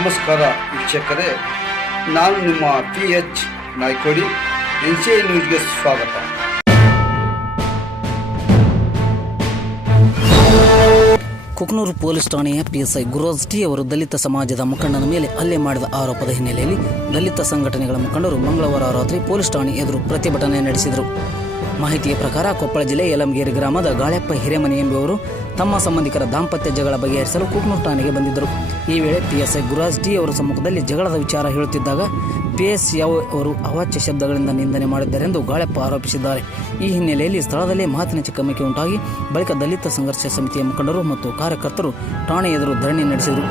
ನಮಸ್ಕಾರ ವೀಕ್ಷಕರೇ, ನಾನು ನಿಮ್ಮ P H Naikodi, N C I ನ್ಯೂಸ್ಗೆ ಸ್ವಾಗತ. ಕುಕ್ನೂರು ಪೊಲೀಸ್ ಠಾಣೆಯ ಪಿಎಸ್ಐ ಗುರುರಾಜ್ ಟಿ ಅವರು ದಲಿತ ಸಮಾಜದ ಮುಖಂಡನ ಮೇಲೆ ಹಲ್ಲೆ ಮಾಡಿದ ಆರೋಪದ ಹಿನ್ನೆಲೆಯಲ್ಲಿ ದಲಿತ ಸಂಘಟನೆಗಳ ಮುಖಂಡರು ಮಂಗಳವಾರ ರಾತ್ರಿ ಪೊಲೀಸ್ ಠಾಣೆ ಎದುರು ಪ್ರತಿಭಟನೆ ನಡೆಸಿದರು. ಮಾಹಿತಿಯ ಪ್ರಕಾರ ಕೊಪ್ಪಳ ಜಿಲ್ಲೆ ಯಲಂಗೇರಿ ಗ್ರಾಮದ ಗಾಳೆಪ್ಪ ಹಿರೇಮನಿ ಎಂಬುವರು ತಮ್ಮ ಸಂಬಂಧಿಕರ ದಾಂಪತ್ಯ ಜಗಳ ಬಗೆಹರಿಸಲು ಕುಕ್ನೂರು ಠಾಣೆಗೆ ಬಂದಿದ್ದರು. ಈ ವೇಳೆ ಪಿಎಸ್ಐ ಗುರುರಾಜ್ ಡಿ ಅವರ ಸಮ್ಮುಖದಲ್ಲಿ ಜಗಳದ ವಿಚಾರ ಹೇಳುತ್ತಿದ್ದಾಗ ಪಿಎಸ್ ಯಾವ ಅವರು ಅವಾಚ್ಯ ಶಬ್ದಗಳಿಂದ ನಿಂದನೆ ಮಾಡಿದ್ದಾರೆಂದು ಗಾಳೆಪ್ಪ ಆರೋಪಿಸಿದ್ದಾರೆ. ಈ ಹಿನ್ನೆಲೆಯಲ್ಲಿ ಸ್ಥಳದಲ್ಲೇ ಮಾತಿನ ಚಕಮಕಿ ಉಂಟಾಗಿ ಬಳಿಕ ದಲಿತ ಸಂಘರ್ಷ ಸಮಿತಿಯ ಮುಖಂಡರು ಮತ್ತು ಕಾರ್ಯಕರ್ತರು ಠಾಣೆ ಎದುರು ಧರಣಿ ನಡೆಸಿದರು.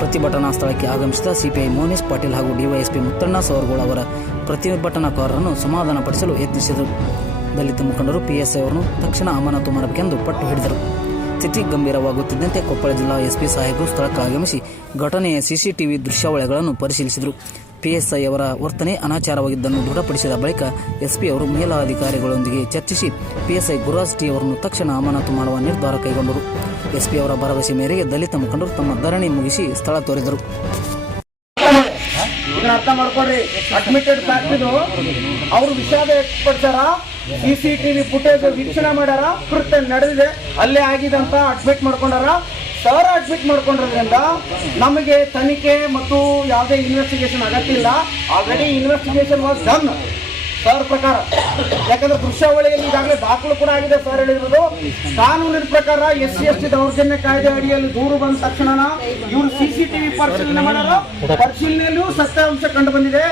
ಪ್ರತಿಭಟನಾ ಸ್ಥಳಕ್ಕೆ ಆಗಮಿಸಿದ ಸಿಪಿಐ ಮೋನಿಸ್ ಪಾಟೀಲ್ ಹಾಗೂ ಡಿವೈಎಸ್ಪಿ ಮುತ್ತಣ್ಣ ಸವರ್ಗೋಳ ಅವರ ಪ್ರತಿಭಟನಾಕಾರರನ್ನು ಸಮಾಧಾನಪಡಿಸಲು ಯತ್ನಿಸಿದರು. ದಲಿತ ಮುಖಂಡರು ಪಿಎಸ್ಐ ಅವರನ್ನು ತಕ್ಷಣ ಅಮಾನತು ಮಾಡಬೇಕೆಂದು ಪಟ್ಟು ಹಿಡಿದರು. ಸ್ಥಿತಿ ಗಂಭೀರವಾಗುತ್ತಿದ್ದಂತೆ ಕೊಪ್ಪಳ ಜಿಲ್ಲಾ ಎಸ್ಪಿ ಸಾಹೇಬರು ಸ್ಥಳಕ್ಕೆ ಆಗಮಿಸಿ ಘಟನೆಯ ಸಿಸಿಟಿವಿ ದೃಶ್ಯಾವಳಿಗಳನ್ನು ಪರಿಶೀಲಿಸಿದರು. ಪಿಎಸ್ಐ ಅವರ ವರ್ತನೆ ಅನಾಚಾರವಾಗಿದ್ದನ್ನು ದೃಢಪಡಿಸಿದ ಬಳಿಕ ಎಸ್ಪಿ ಅವರು ಮೇಲಾಧಿಕಾರಿಗಳೊಂದಿಗೆ ಚರ್ಚಿಸಿ ಪಿಎಸ್ಐ ಗುರುರಾಜ್ ಟಿ ಅವರನ್ನು ತಕ್ಷಣ ಅಮಾನತು ಮಾಡುವ ನಿರ್ಧಾರ ಕೈಗೊಂಡರು. ಎಸ್ಪಿ ಅವರ ಭರವಸೆ ಮೇರೆಗೆ ದಲಿತ ಮುಖಂಡರು ತಮ್ಮ ಧರಣಿ ಮುಗಿಸಿ ಸ್ಥಳ ತೋರಿದರು. ಅರ್ಥ ಮಾಡ್ಕೊಡ್ರಿ ಅಡ್ಮಿಟೆಡ್ ಫ್ಯಾಕ್ಟ್ರಿದು ಅವರು ವಿಷಾದ ವ್ಯಕ್ತಪಡಿಸ್ಯಾರ ಸಿ ಸಿ ಟಿವಿ ಫುಟೇಜ್ ವೀಕ್ಷಣೆ ಮಾಡ್ಯಾರ ಕೃತ್ಯ ನಡೆದಿದೆ, ಅಲ್ಲೇ ಆಗಿದೆ ಅಂತ ಅಡ್ಮಿಟ್ ಮಾಡ್ಕೊಂಡಾರ. ಸರ್ ಅಡ್ಮಿಟ್ ಮಾಡ್ಕೊಂಡಿರೋದ್ರಿಂದ ನಮಗೆ ತನಿಖೆ ಮತ್ತು ಯಾವುದೇ ಇನ್ವೆಸ್ಟಿಗೇಷನ್ ಅಗತ್ಯ ಇಲ್ಲ. Already investigation was done sir, ಪ್ರಕಾರ. ಯಾಕಂದ್ರೆ ದೃಶ್ಯಾವಳಿಯಲ್ಲಿ ಈಗಾಗಲೇ ದಾಖಲು ಕೂಡ ಆಗಿದೆ ಸರ್ ಹೇಳಿರೋದು ಕಾನೂನಿನ ಪ್ರಕಾರ ಎಸ್ ಸಿ ಎಸ್ ಟಿ ದೌರ್ಜನ್ಯ ಕಾಯ್ದೆ ಅಡಿಯಲ್ಲಿ ದೂರು ಬಂದ ತಕ್ಷಣ ಇವರು ಸಿಸಿಟಿವಿ ಪರಿಶೀಲನೆ ಮಾಡಲು ಪರಿಶೀಲನೆಯಲ್ಲೂ ಸತ್ಯಾಂಶ ಕಂಡು ಬಂದಿದೆ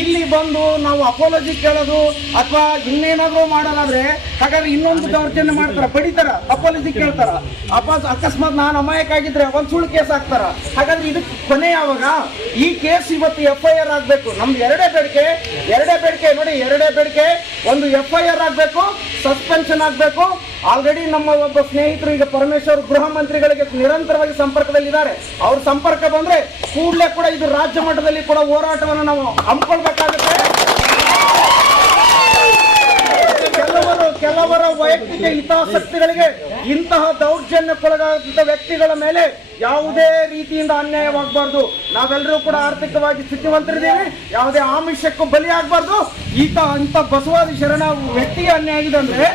ಇಲ್ಲಿ ಬಂದು ನಾವು ಅಪೋಲಜಿ ಕೇಳೋದು ಅಥವಾ ಇನ್ನೇನಾದ್ರೂ ಮಾಡೋದಾದ್ರೆ ಹಾಗಾದ್ರೆ ಇನ್ನೊಂದು ದೌರ್ಜನ್ಯ ಮಾಡ್ತಾರ? ಬಡಿತಾರ ಅಪೋಲಜಿ ಕೇಳ್ತಾರ? ಅಪ ಅಕಸ್ಮಾತ್ ನಾನು ಅಮಾಯಕ ಆಗಿದ್ರೆ ಒಂದ್ ಸುಳ್ಳು ಕೇಸ್ ಹಾಕ್ತಾರ? ಹಾಗಾದ್ರೆ ಇದಕ್ಕೆ ಕೊನೆ ಯಾವಾಗ? ಈ ಕೇಸ್ ಇವತ್ತು ಎಫ್ ಐ ಆರ್ ಆಗ್ಬೇಕು. ನಮ್ದು ಎರಡೇ ಬೇಡಿಕೆ ಎರಡೇ ಬೇಡಿಕೆ ನೋಡಿ ಎರಡೇ ಬೇಡಿಕೆ, ಒಂದು ಎಫ್ ಐ ಆರ್ ಆಗಬೇಕು ಸಸ್ಪೆನ್ಷನ್ ಆಗಬೇಕು. ಆಲ್ರೆಡಿ ನಮ್ಮ ಒಬ್ಬ ಸ್ನೇಹಿತರು, ಈಗ ಪರಮೇಶ್ವರ್ ಗೃಹ ಮಂತ್ರಿಗಳಿಗೆ ನಿರಂತರವಾಗಿ ಸಂಪರ್ಕದಲ್ಲಿದ್ದಾರೆ. ಅವ್ರ ಸಂಪರ್ಕ ಬಂದ್ರೆ ಕೂಡಲೇ ಕೂಡ ಇದು ರಾಜ್ಯ ಮಟ್ಟದಲ್ಲಿ ಕೂಡ ಹೋರಾಟವನ್ನು ನಾವು ಹಮ್ಮಿಕೊಳ್ಬೇಕಾಗುತ್ತೆ. ಕೆಲವರು ವೈಯಕ್ತಿಕ ಹಿತಾಸಕ್ತಿಗಳಿಗೆ ಇಂತಹ ದೌರ್ಜನ್ಯಕ್ಕೊಳಗಾದಂತ ವ್ಯಕ್ತಿಗಳ ಮೇಲೆ ಯಾವುದೇ ರೀತಿಯಿಂದ ಅನ್ಯಾಯವಾಗಬಾರ್ದು. ನಾವೆಲ್ಲರೂ ಕೂಡ ಆರ್ಥಿಕವಾಗಿ ಸ್ಥಿತಿವಂತರಿದ್ದೇವೆ. ಯಾವುದೇ ಆಮಿಷಕ್ಕೂ ಬಲಿಯಾಗಬಾರ್ದು. ಈತ ಅಂತ ಬಸವಾದಿ ಶರಣ ವ್ಯಕ್ತಿಗೆ ಅನ್ಯಾಯ ಆಗಿದೆ ಅಂದ್ರೆ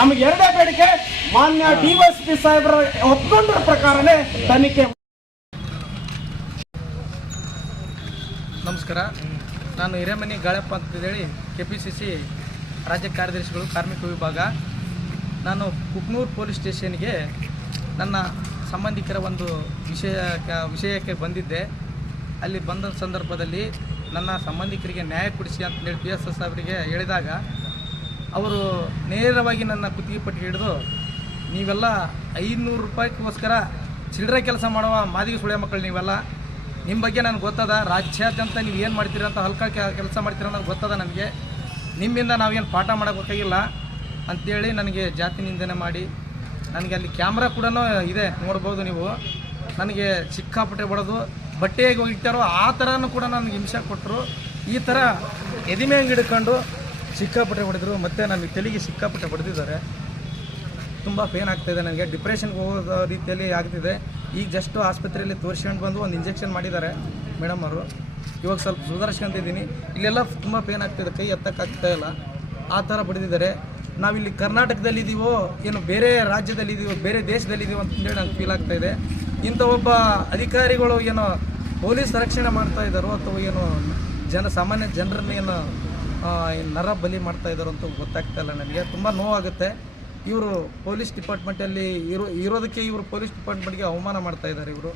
ನಮಗೆ ಎರಡೇ ಬೇಡಿಕೆ, ಮಾನ್ಯ ಡಿವೈಎಸ್ಪಿ ಸಾಹೇಬರ ಒಪ್ಕೊಂಡ್ರ ಪ್ರಕಾರನೇ ತನಿಖೆ ನಮಸ್ಕಾರ. ನಾನು ಹಿರೇಮನಿ ಗಾಳಪ್ಪ ಅಂತೇಳಿ ಕೆ ಪಿ ಸಿ ಸಿ ರಾಜ್ಯ ಕಾರ್ಯದರ್ಶಿಗಳು, ಕಾರ್ಮಿಕ ವಿಭಾಗ, ನಾನು ಕುಕ್ನೂರು ಪೊಲೀಸ್ ಸ್ಟೇಷನ್ಗೆ ನನ್ನ ಸಂಬಂಧಿಕರ ಒಂದು ವಿಷಯ, ವಿಷಯಕ್ಕೆ ಬಂದಿದ್ದೆ. ಅಲ್ಲಿ ಬಂದ ಸಂದರ್ಭದಲ್ಲಿ ನನ್ನ ಸಂಬಂಧಿಕರಿಗೆ ನ್ಯಾಯ ಕೊಡಿಸಿ ಅಂತೇಳಿ ಪಿ ಎಸ್ ಎಸ್ ಅವರಿಗೆ ಹೇಳಿದಾಗ ಅವರು ನೇರವಾಗಿ ನನ್ನ ಕುತ್ತಿಗೆ ಪಟ್ಟಿ ಹಿಡಿದು, ನೀವೆಲ್ಲ ಐನೂರು ರೂಪಾಯಿಗೋಸ್ಕರ ಚಿಲ್ಲರೆ ಕೆಲಸ ಮಾಡುವ ಮಾದಿಗೆ ಸುಳ್ಯ ಮಕ್ಕಳು ನೀವೆಲ್ಲ ನಿಮ್ಮ ಬಗ್ಗೆ ನನಗೆ ಗೊತ್ತದ, ರಾಜ್ಯಾದ್ಯಂತ ನೀವು ಏನು ಮಾಡ್ತೀರ ಅಂತ ಹಲ್ಕ ಕೆಲಸ ಮಾಡ್ತೀರ ಅನ್ನೋದು ಗೊತ್ತದ ನನಗೆ ನಿಮ್ಮಿಂದ ನಾವೇನು ಪಾಠ ಮಾಡೋಕ್ಕಾಗಿಲ್ಲ ಅಂಥೇಳಿ ನನಗೆ ಜಾತಿ ನಿಂದನೆ ಮಾಡಿ, ನನಗೆ ಅಲ್ಲಿ ಕ್ಯಾಮ್ರಾ ಕೂಡ ಇದೆ, ನೋಡ್ಬೋದು ನೀವು. ನನಗೆ ಸಿಕ್ಕಾಪಟ್ಟೆ ಬಡೋದು. ಬಟ್ಟೆಗೆ ಹೋಗ್ತಾರೋ ಆ ಥರನೂ ಕೂಡ ನನಗೆ ಹಿಂಸೆ ಕೊಟ್ಟರು ಈ ಥರ ಎದಿಮೆ ಹಂಗೆ ಹಿಡ್ಕೊಂಡು ಸಿಕ್ಕಾಪಟ್ಟೆ ಹೊಡೆದ್ರು, ಮತ್ತು ನನಗೆ ತಲೆಗೆ ಸಿಕ್ಕಾಪಟ್ಟೆ ಹೊಡೆದಿದ್ದಾರೆ. ತುಂಬ ಪೇನ್ ಆಗ್ತಾಯಿದೆ ನನಗೆ. ಡಿಪ್ರೆಷನ್ಗೆ ಹೋಗೋ ರೀತಿಯಲ್ಲಿ ಆಗ್ತಿದೆ. ಈಗ ಜಸ್ಟು ಆಸ್ಪತ್ರೆಯಲ್ಲಿ ತೋರಿಸ್ಕೊಂಡು ಬಂದು ಒಂದು ಇಂಜೆಕ್ಷನ್ ಮಾಡಿದ್ದಾರೆ ಮೇಡಮ್ ಅವರು. ಇವಾಗ ಸ್ವಲ್ಪ ಸುಧಾರಿಸ್ಕೊಂತಿದ್ದೀನಿ ಇಲ್ಲೆಲ್ಲ ತುಂಬ ಪೇನ್ ಆಗ್ತಿದೆ ಕೈ ಎತ್ತಕ್ಕಾಗ್ತಾ ಇಲ್ಲ. ಆ ಥರ ಬಡಿದಿದ್ದಾರೆ ನಾವಿಲ್ಲಿ ಕರ್ನಾಟಕದಲ್ಲಿದ್ದೀವೋ ಏನು ಬೇರೆ ರಾಜ್ಯದಲ್ಲಿದ್ದೀವೋ ಬೇರೆ ದೇಶದಲ್ಲಿದ್ದೀವೋ ಅಂತಂದೇಳಿ ನಂಗೆ ಫೀಲ್ ಆಗ್ತಾ ಇದೆ. ಇಂಥ ಒಬ್ಬ ಅಧಿಕಾರಿಗಳು ಏನೋ ಪೊಲೀಸ್ ರಕ್ಷಣೆ ಮಾಡ್ತಾ ಇದ್ದಾರೋ ಅಥವಾ ಏನು ಜನ ಸಾಮಾನ್ಯ ಜನರನ್ನ ಏನು ಆ, ನರ ಬಲಿ ಮಾಡ್ತಾ ಇದ್ದಾರೋ ಅಂತ ಗೊತ್ತಾಗ್ತಾ ಇಲ್ಲ ನನಗೆ. ತುಂಬ ನೋವಾಗುತ್ತೆ. ಇವರು ಪೊಲೀಸ್ ಡಿಪಾರ್ಟ್ಮೆಂಟಲ್ಲಿ ಇರೋ ಇರೋದಕ್ಕೆ ಇವರು ಪೊಲೀಸ್ ಡಿಪಾರ್ಟ್ಮೆಂಟ್ಗೆ ಅವಮಾನ ಮಾಡ್ತಾ ಇದ್ದಾರೆ ಇವರು.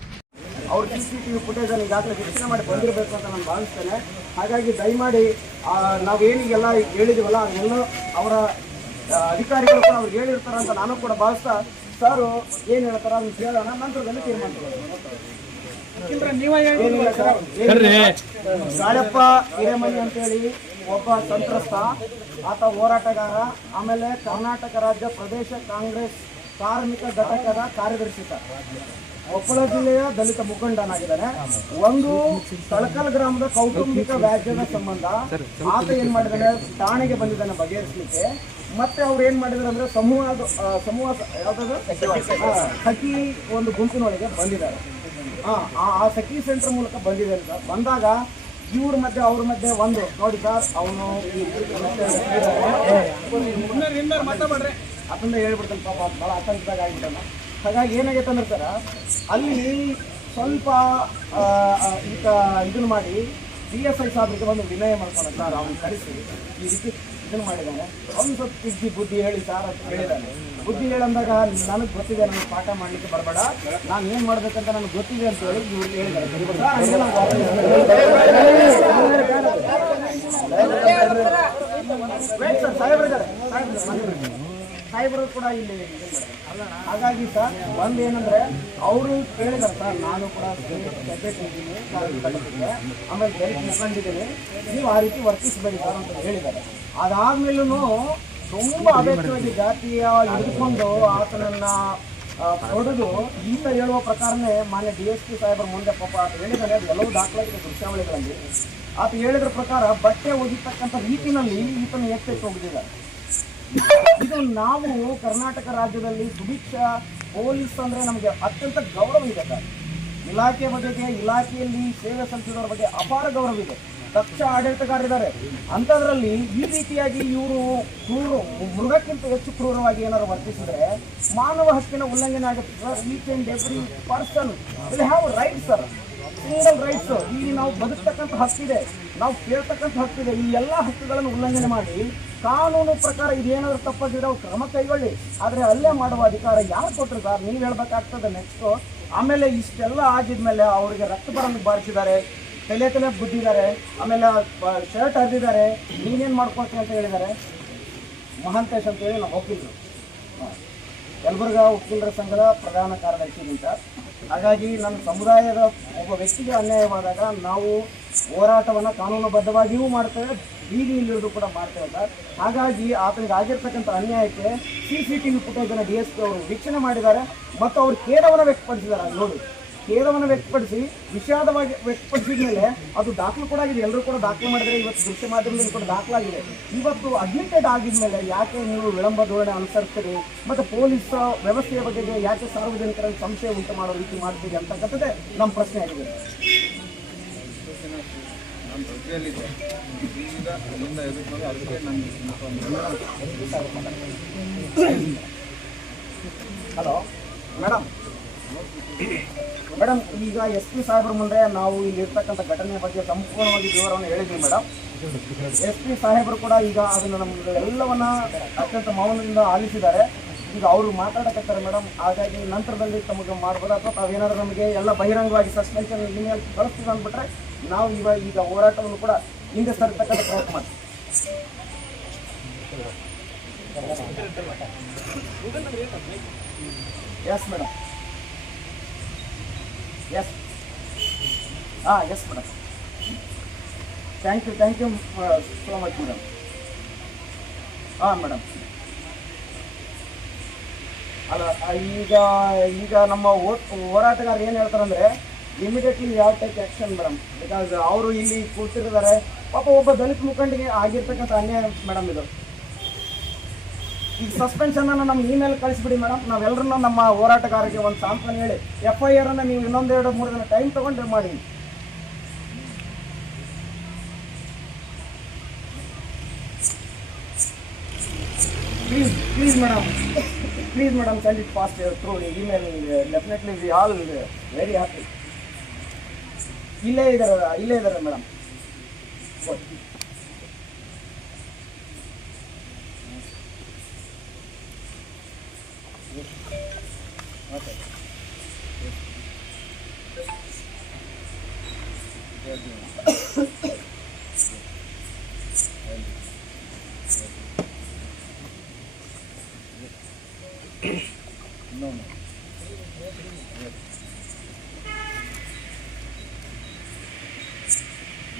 ಅವ್ರ C C T V footage ಅನ್ನು ಈಗಾಗಲೇ ವೀಕ್ಷಣೆ ಮಾಡಿ ಬಂದಿರಬೇಕು ಅಂತ ನಾನು ಭಾವಿಸ್ತೇನೆ. ಹಾಗಾಗಿ ದಯಮಾಡಿ ನಾವು ನಾವೇನಿಗೆಲ್ಲ ಹೇಳಿದೀವಲ್ಲ ಅದೆಲ್ಲ ಅವರ ಅಧಿಕಾರಿಗಳು ಕೂಡ ಅವ್ರು ಹೇಳಿರ್ತಾರೆ ಅಂತ ನಾನು ಕೂಡ ಭಾವಿಸ್ತಾ ಸರ್ ಏನು ಹೇಳ್ತಾರೆ ಅದನ್ನು ಕೇಳೋಣ ನಂತರದಲ್ಲಿ ತೀರ್ಮಾನ. ಗಾಳಪ್ಪ ಹಿರೇಮನಿ ಅಂತೇಳಿ ಒಬ್ಬ ಸಂತ್ರಸ್ತ ಆತ ಹೋರಾಟಗಾರ ಆಮೇಲೆ ಕರ್ನಾಟಕ ರಾಜ್ಯ ಪ್ರದೇಶ ಕಾಂಗ್ರೆಸ್ ಕಾರ್ಮಿಕ ಘಟಕದ ಕಾರ್ಯದರ್ಶಿ ಸರ್. ಕೊಪ್ಪಳ ಜಿಲ್ಲೆಯ ದಲಿತ ಮುಖಂಡನಾಗಿದ್ದಾನೆ. ಒಂದು ತಳಕಲ್ ಗ್ರಾಮದ ಕೌಟುಂಬಿಕ ವ್ಯಾಜ್ಯದ ಸಂಬಂಧ. ಆತ ಏನ್ ಮಾಡಿದಾನೆ ಠಾಣೆಗೆ ಬಂದಿದ್ದಾನೆ ಬಗೆಹರಿಸಲಿಕ್ಕೆ. ಮತ್ತೆ ಅವ್ರು ಏನ್ ಮಾಡಿದ್ರು ಅಂದ್ರೆ ಸಮೂಹ ಸಮೂಹ ಯಾವ್ದಾದ್ರು ಸಖಿ ಒಂದು ಗುಂಪಿನೊಳಗೆ ಬಂದಿದ್ದಾರೆ. ಆ, ಸಖಿ ಸೆಂಟರ್ ಮೂಲಕ ಬಂದಿದೆ ಸರ್. ಬಂದಾಗ ಇವ್ರ ಮಧ್ಯೆ ಅವ್ರ ಮಧ್ಯೆ ಒಂದು ನೋಡಿ ಸರ್ ಅವನು ಅದನ್ನ ಹೇಳ್ಬಿಡ್ತಾನೆ ಪಾಪ ಬಹಳ ಆತಂಕದಾಗ ಆಗಿಬಿಟ್ಟನ. ಹಾಗಾಗಿ ಏನಾಗೈತೆ ಅಂದ್ರೆ ಸರ್ ಅಲ್ಲಿ ಸ್ವಲ್ಪ ಈಗ ಇದನ್ನ ಮಾಡಿ ಡಿ ಎಸ್ ಐ ಸಾಹೇಬ್ರಿಗೆ ಒಂದು ವಿನಯ ಮಾಡ್ಕೊಂಡು ಸರ್ ಅವ್ನು ಕರೆಸಿ ಈ ರೀತಿ ಇದನ್ನ ಮಾಡಿದ್ದಾನೆ ಅವ್ನು ಸ್ವಲ್ಪ ತಿದ್ದಿ ಬುದ್ಧಿ ಹೇಳಿ ಸರ್ ಅಂತ ಹೇಳಿದ್ದಾನೆ ಬುದ್ಧಿ ಹೇಳಂದಾಗ ನನಗೆ ಗೊತ್ತಿದೆ ನನಗೆ ಪಾಠ ಮಾಡಲಿಕ್ಕೆ ಬರಬೇಡ ನಾನು ಏನು ಮಾಡಬೇಕಂತ ನನಗೆ ಗೊತ್ತಿದೆ ಅಂತ ಹೇಳಿ ಇವ್ರು ಹೇಳಿದ್ದಾರೆ ಸಾಹೇಬರು ಕೂಡ ಇಲ್ಲಿ. ಹಾಗಾಗಿ ಸರ್ ಒಂದು ಏನಂದ್ರೆ ಅವರು ಕೇಳಿದಾರೆ ಸರ್, ನಾನು ಕೂಡ ಆಮೇಲೆ ಬೆಲೆ ಮುಖಂಡಿದ್ದೀನಿ ನೀವು ಆ ರೀತಿ ವರ್ತಿಸಬೇಡಿ ಸರ್ ಅಂತ ಹೇಳಿದ್ದಾರೆ. ಅದಾದ್ಮೇಲೂ ತುಂಬ ಅಭ್ಯರ್ಥಿಯಾಗಿ ಜಾತಿಯ ಹಿಡಿದುಕೊಂಡು ಆತನನ್ನ ಹೊಡೆದು ಈತ ಹೇಳುವ ಪ್ರಕಾರನೇ ಮಾನ್ಯ ಡಿ ಎಸ್ ಪಿ ಸಾಹೇಬರ ಮುಂದೆ ಪಾಪ ಅದು ಎಲ್ಲವೂ ದಾಖಲಾಗಿದೆ ದೃಶ್ಯಾವಳಿಗಳಲ್ಲಿ. ಆತ ಹೇಳಿದ್ರ ಪ್ರಕಾರ ಬಟ್ಟೆ ಒಗಿತಕ್ಕಂಥ ರೀತಿನಲ್ಲಿ ಈತನ ಎತ್ತೆತ್ತು ಹೋಗಿದ್ದಾರೆ ಇದು ನಾವು ಕರ್ನಾಟಕ ರಾಜ್ಯದಲ್ಲಿ ಸುಭಿಕ್ಷ ಪೊಲೀಸ್ ಅಂದ್ರೆ ನಮಗೆ ಅತ್ಯಂತ ಗೌರವ ಇದೆ ಸರ್. ಇಲಾಖೆ ಬಗ್ಗೆ ಇಲಾಖೆಯಲ್ಲಿ ಸೇವೆ ಸಲ್ಲಿಸಿದವರ ಬಗ್ಗೆ ಅಪಾರ ಗೌರವ ಇದೆ. ದಕ್ಷ ಆಡಳಿತಗಾರಿದ್ದಾರೆ ಅಂಥದ್ರಲ್ಲಿ ಈ ರೀತಿಯಾಗಿ ಇವರು ಕ್ರೂರು, ಮೃಗಕ್ಕಿಂತ ಹೆಚ್ಚು ಕ್ರೂರವಾಗಿ ಏನಾದ್ರು ವರ್ತಿಸಿದ್ರೆ ಮಾನವ ಹಕ್ಕಿನ ಉಲ್ಲಂಘನೆ ಆಗುತ್ತೆ. Sir each and every person will have right sir single rights ಈಗ ನಾವು ಬದುಕ್ತಕ್ಕಂಥ ಹಕ್ಕಿದೆ ನಾವು ಕೇಳ್ತಕ್ಕಂಥ ಹಕ್ಕಿದೆ ಈ ಎಲ್ಲ ಹಕ್ಕುಗಳನ್ನು ಉಲ್ಲಂಘನೆ ಮಾಡಿ ಕಾನೂನು ಪ್ರಕಾರ ಇದೇನಾದ್ರು ತಪ್ಪಾಗಿದ್ರೆ ಅವ್ರು ಕ್ರಮ ಕೈಗೊಳ್ಳಿ. ಆದರೆ ಅಲ್ಲೇ ಮಾಡುವ ಅಧಿಕಾರ ಯಾರು ಕೊಟ್ಟರು ಸರ್? ನೀವು ಹೇಳ್ಬೇಕಾಗ್ತದೆ ನೆಕ್ಸ್ಟು ಆಮೇಲೆ ಇಷ್ಟೆಲ್ಲ ಆಗಿದ್ಮೇಲೆ ಅವರಿಗೆ ಬರಲು ಬಾರಿಸಿದ್ದಾರೆ. ತಲೆ ತಲೆ ಬುದ್ದಿದ್ದಾರೆ. ಆಮೇಲೆ ಶರ್ಟ್ ಹರಿದಿದ್ದಾರೆ. ನೀನೇನು ಮಾಡ್ಕೊಳ್ತೀನಿ ಅಂತ ಹೇಳಿದ್ದಾರೆ. ಮಹಾಂತೇಶ್ ಅಂತೇಳಿ ನಾವು ವಕೀಲರು. ಯಲಬುರ್ಗಾ ವಕೀಲರ ಸಂಘದ ಪ್ರಧಾನ ಕಾರ್ಯದರ್ಶಿ ಸರ್. ಹಾಗಾಗಿ ನನ್ನ ಸಮುದಾಯದ ಒಬ್ಬ ವ್ಯಕ್ತಿಗೆ ಅನ್ಯಾಯವಾದಾಗ ನಾವು ಹೋರಾಟವನ್ನು ಕಾನೂನುಬದ್ಧವಾಗಿಯೂ ಮಾಡ್ತೇವೆ ಬೀದಿಯಲ್ಲಿರೋದು ಕೂಡ ಮಾಡ್ತೇವೆ ಸರ್ ಹಾಗಾಗಿ ಆತನಿಗೆ ಆಗಿರ್ತಕ್ಕಂಥ ಅನ್ಯಾಯಕ್ಕೆ ಸಿ ಸಿ ಟಿ ವಿ ಫುಟೇಜನ್ನು ಡಿ ಎಸ್ ಪಿ ಅವರು ವೀಕ್ಷಣೆ ಮಾಡಿದ್ದಾರೆ ಮತ್ತು ಅವರು ಖೇದವನ್ನು ವ್ಯಕ್ತಪಡಿಸಿದ್ದಾರೆ ನೋಡಿ. ಖೇದವನ್ನು ವ್ಯಕ್ತಪಡಿಸಿ, ವಿಷಾದವಾಗಿ ವ್ಯಕ್ತಪಡಿಸಿದ ಮೇಲೆ ಅದು ದಾಖಲು ಕೂಡ ಆಗಿದೆ. ಎಲ್ಲರೂ ಕೂಡ ದಾಖಲು ಮಾಡಿದರೆ ಇವತ್ತು ದೃಶ್ಯ ಮಾಧ್ಯಮದಲ್ಲಿ ಕೂಡ ದಾಖಲಾಗಿದೆ. ಇವತ್ತು ಅಡ್ಮಿಟೆಡ್ ಆಗಿದ್ಮೇಲೆ ಯಾಕೆ ನೀವು ವಿಳಂಬ ಧೋರಣೆ ಅನುಸರಿಸ್ತೀರಿ? ಮತ್ತು ಪೊಲೀಸ್ ವ್ಯವಸ್ಥೆಯ ಬಗ್ಗೆ ಯಾಕೆ ಸಾರ್ವಜನಿಕರಲ್ಲಿ ಸಂಶಯ ಉಂಟು ಮಾಡೋ ರೀತಿ ಮಾಡ್ತೀರಿ ಅಂತಕ್ಕಂಥದ್ದೇ ನಮ್ಮ ಪ್ರಶ್ನೆ ಆಗಿದೆ. ಹಲೋ ಮೇಡಮ್ ಮೇಡಮ್, ಈಗ ಎಸ್ ಪಿ ಸಾಹೇಬ್ರ ಮುಂದೆ ನಾವು ಇಲ್ಲಿ ಇರ್ತಕ್ಕಂಥ ಘಟನೆ ಬಗ್ಗೆ ಸಂಪೂರ್ಣವಾಗಿ ವಿವರವನ್ನು ಹೇಳಿದ್ವಿ ಮೇಡಮ್. ಎಸ್ ಪಿ ಸಾಹೇಬರು ಕೂಡ ಈಗ ಅದನ್ನು ನಮ್ಗೆ ಎಲ್ಲವನ್ನ ಅತ್ಯಂತ ಮೌನದಿಂದ ಆಲಿಸಿದ್ದಾರೆ. ಈಗ ಅವರು ಮಾತಾಡಕತ್ತಾರೆ ಮೇಡಮ್. ಹಾಗಾಗಿ ನಂತರದಲ್ಲಿ ತಮಗೆ ಮಾಡ್ಬೋದು ಅಥವಾ ತಾವೇನಾದ್ರೂ ನಮಗೆ ಎಲ್ಲ ಬಹಿರಂಗವಾಗಿ ಸಸ್ಪೆನ್ಷನ್ ಇಮೇಲ್ ಕಳಿಸ್ತೀವಿ ಅಂದ್ಬಿಟ್ರೆ ನಾವು ಇವಾಗ ಈಗ ಹೋರಾಟವನ್ನು ಕೂಡ ಹಿಂದೆ ಸರ್ತಕ್ಕಂಥ ಪ್ರಯತ್ನ ಮಾಡ್ತೀವಿ. ಎಸ್ ಮೇಡಮ್ ಎಸ್ ಹಾಂ yes madam thank you thank you so much madam ಹಾಂ ಮೇಡಮ್ ಅಲ್ಲ ಈಗ ಈಗ ನಮ್ಮ ಹೋರಾಟಗಾರರು ಏನು ಹೇಳ್ತಾರಂದ್ರೆ ಇಮಿಡಿಯೇಟ್ಲಿ ಯಾವ ಟೈಪ್ ಆ್ಯಕ್ಷನ್ ಮೇಡಮ್ ಬಿಕಾಸ್ ಅವರು ಇಲ್ಲಿ ಕೂತಿರ್ತಾರೆ. ಪಾಪ ಒಬ್ಬ ದಲಿತ ಮುಖಂಡಿಗೆ ಆಗಿರ್ತಕ್ಕಂಥ ಅನ್ಯಾಯ ಮೇಡಮ್ ಇದು. ಈಗ ಸಸ್ಪೆನ್ಷನ್ ಅನ್ನು ನಮ್ಮ ಇಮೇಲ್ ಕಳಿಸ್ಬಿಡಿ ಮೇಡಮ್ ನಾವೆಲ್ಲರೂ ನಮ್ಮ ಹೋರಾಟಗಾರರಿಗೆ ಒಂದು ಸಾಂತ್ವನ ಹೇಳಿ. ಎಫ್ ಐ ಆರ್ ಅನ್ನ ನೀವು ಇನ್ನೊಂದೆರಡು ಮೂರು ದಿನ ಟೈಮ್ ತಗೊಂಡ್ರೆ ಮಾಡಿ. Please please madam please madam send it fast through email definitely we all very happy ಇಲ್ಲೇ ಇದ್ದಾರೆ ಇಲ್ಲೇ ಇದ್ದಾರೆ ಮೇಡಮ್